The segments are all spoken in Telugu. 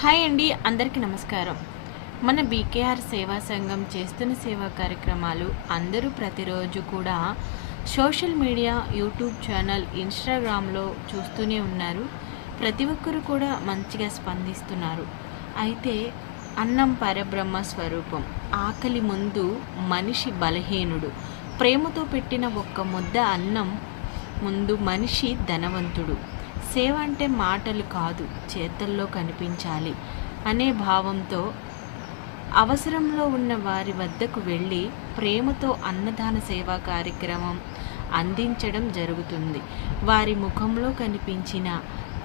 హాయ్ అండి, అందరికీ నమస్కారం. మన బీకేఆర్ సేవా సంఘం చేస్తున్న సేవా కార్యక్రమాలు అందరూ ప్రతిరోజు కూడా సోషల్ మీడియా, యూట్యూబ్ ఛానల్, ఇన్స్టాగ్రామ్లో చూస్తూనే ఉన్నారు. ప్రతి ఒక్కరు కూడా మంచిగా స్పందిస్తున్నారు. అయితే అన్నం పరబ్రహ్మ స్వరూపం. ఆకలి ముందు మనిషి బలహీనుడు. ప్రేమతో పెట్టిన ఒక్క ముద్ద అన్నం ముందు మనిషి ధనవంతుడు. సేవ అంటే మాటలు కాదు, చేతల్లో కనిపించాలి అనే భావంతో అవసరంలో ఉన్న వారి వద్దకు వెళ్ళి ప్రేమతో అన్నదాన సేవా కార్యక్రమం అందించడం జరుగుతుంది. వారి ముఖంలో కనిపించిన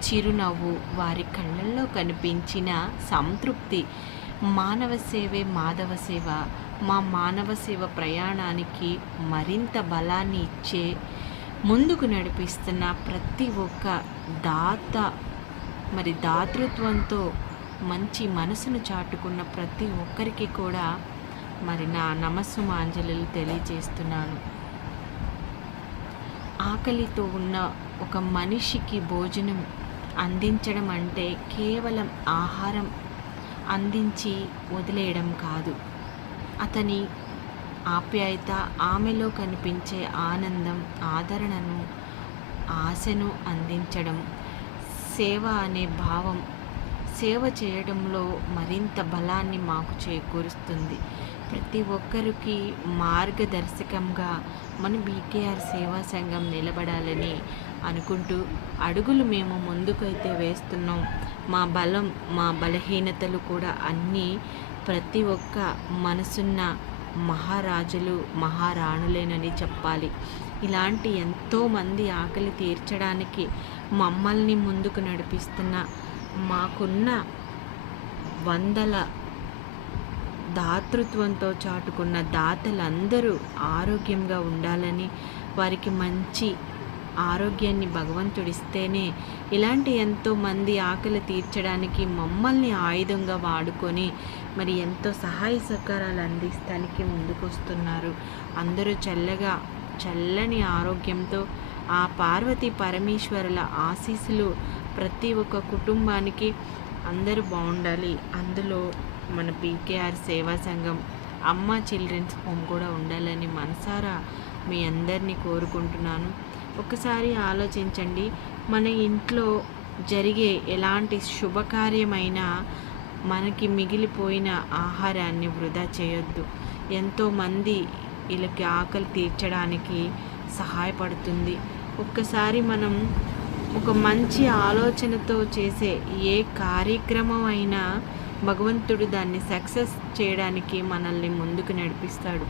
చిరునవ్వు, వారి కళ్ళల్లో కనిపించిన సంతృప్తి, మానవ సేవే మాధవ సేవ, మా మానవ సేవ ప్రయాణానికి మరింత బలాన్ని ఇచ్చే ముందుకు నడిపిస్తున్న ప్రతి ఒక్క దాత, దాతృత్వంతో మంచి మనసును చాటుకున్న ప్రతి ఒక్కరికి కూడా నా నమస్సుమాంజలు తెలియజేస్తున్నాను. ఆకలితో ఉన్న ఒక మనిషికి భోజనం అందించడం అంటే కేవలం ఆహారం అందించి వదిలేయడం కాదు. అతని ఆప్యాయత, ఆమెలో కనిపించే ఆనందం, ఆదరణను, ఆశను అందించడం. సేవ అనే భావం సేవ చేయడంలో మరింత బలాన్ని మాకు చేకూరుస్తుంది. ప్రతి ఒక్కరికి మార్గదర్శకంగా మన బీకేఆర్ సేవా సంఘం నిలబడాలని అనుకుంటూ అడుగులు మేము ముందుకైతే వేస్తున్నాం. మా బలం, మా బలహీనతలు కూడా అన్నీ ప్రతి ఒక్క మనసున్న మహారాజులు, మహారాణులేనని చెప్పాలి. ఇలాంటి ఎంతోమంది ఆకలి తీర్చడానికి మమ్మల్ని ముందుకు నడిపిస్తున్న, మాకున్న వందల దాతృత్వంతో చాటుకున్న దాతలందరూ ఆరోగ్యంగా ఉండాలని, వారికి మంచి ఆరోగ్యాన్ని భగవంతుడిస్తేనే ఇలాంటి ఎంతోమంది ఆకలి తీర్చడానికి మమ్మల్ని ఆయుధంగా వాడుకొని ఎంతో సహాయ సహకారాలు అందిస్తానికి ముందుకొస్తున్నారు. అందరూ చల్లని ఆరోగ్యంతో ఆ పార్వతీ పరమేశ్వరుల ఆశీస్సులు ప్రతి ఒక్క కుటుంబానికి అందరూ బాగుండాలి. అందులో మన బీకేఆర్ సేవా సంఘం అమ్మ చిల్డ్రన్స్ హోమ్ కూడా ఉండాలని మనసారా మీ అందరినీ కోరుకుంటున్నాను. ఒకసారి ఆలోచించండి, మన ఇంట్లో జరిగే ఎలాంటి శుభకార్యమైనా మనకి మిగిలిపోయిన ఆహారాన్ని వృధా చేయొద్దు. ఎంతోమంది వీళ్ళకి ఆకలి తీర్చడానికి సహాయపడుతుంది. ఒక్కసారి మనం ఒక మంచి ఆలోచనతో చేసే ఏ కార్యక్రమం అయినా భగవంతుడు దాన్ని సక్సెస్ చేయడానికి మనల్ని ముందుకు నడిపిస్తాడు.